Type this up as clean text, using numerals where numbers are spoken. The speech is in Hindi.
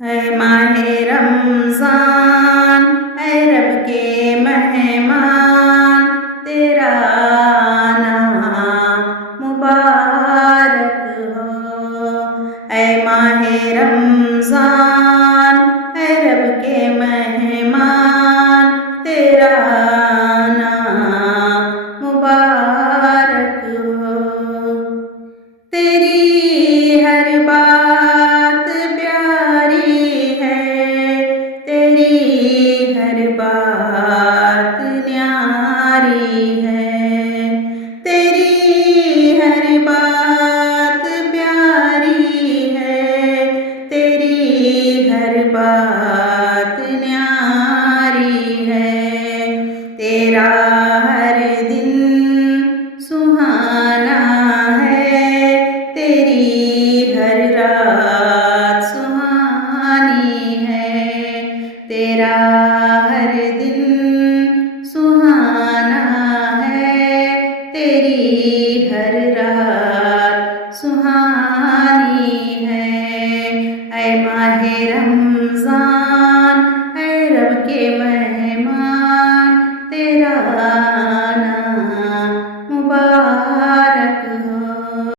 है माहे रमज़ान, है रब के मेहमान, तेरा आना मुबारक हो। है माहे रमज़ान, है रब के मेहमान, तेरा आना मुबारक हो। तेरी हर बात प्यारी है, तेरी हर बात न्यारी है, तेरी हर बात प्यारी है, तेरी हर बात